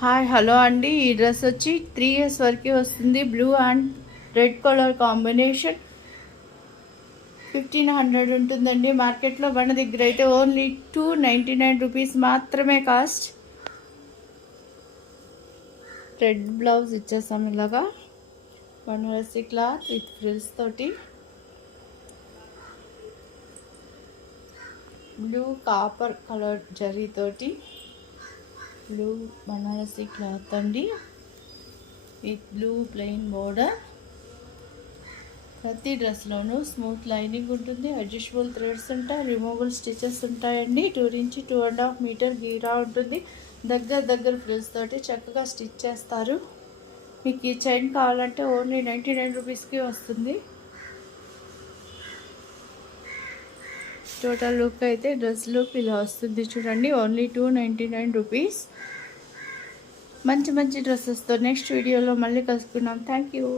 Hi hello అండి. ఈ dress వచ్చి 3 ఇయర్స్ వరకు వస్తుంది. Blue and red colour combination 1500 ఉంటుందండి. మార్కెట్లో మన దగ్గర అయితే ఓన్లీ 299 రూపీస్ మాత్రమే కాస్ట్. రెడ్ బ్లౌజ్ ఇచ్చేసాం ఇలాగా బనారసి క్లాత్ విత్ ఫ్రిల్స్ తోటి. బ్లూ కాపర్ కలర్ జరీతోటి బ్లూ బనారసి క్లాత్ అండి విత్ బ్లూ ప్లెయిన్ బోర్డర్. ప్రతి డ్రెస్లోనూ స్మూత్ లైనింగ్ ఉంటుంది, అడ్జస్టబుల్ థ్రెడ్స్ ఉంటాయి, రిమూవబుల్ స్టిచెస్ ఉంటాయండి. 2 నుంచి 2.5 మీటర్ గీరా ఉంటుంది. దగ్గర ఫ్రిల్స్ తోటి చక్కగా స్టిచ్ చేస్తారు. మీకు ఈ చైన్ కావాలంటే ఓన్లీ 99 రూపీస్కి వస్తుంది. టోటల్ లుక్ అయితే డ్రెస్ లుక్ ఇలా వస్తుంది చూడండి. Only 299 rupees. మంచి డ్రెస్సెస్తో నెక్స్ట్ వీడియోలో మళ్ళీ కలుసుకున్నాం. Thank you.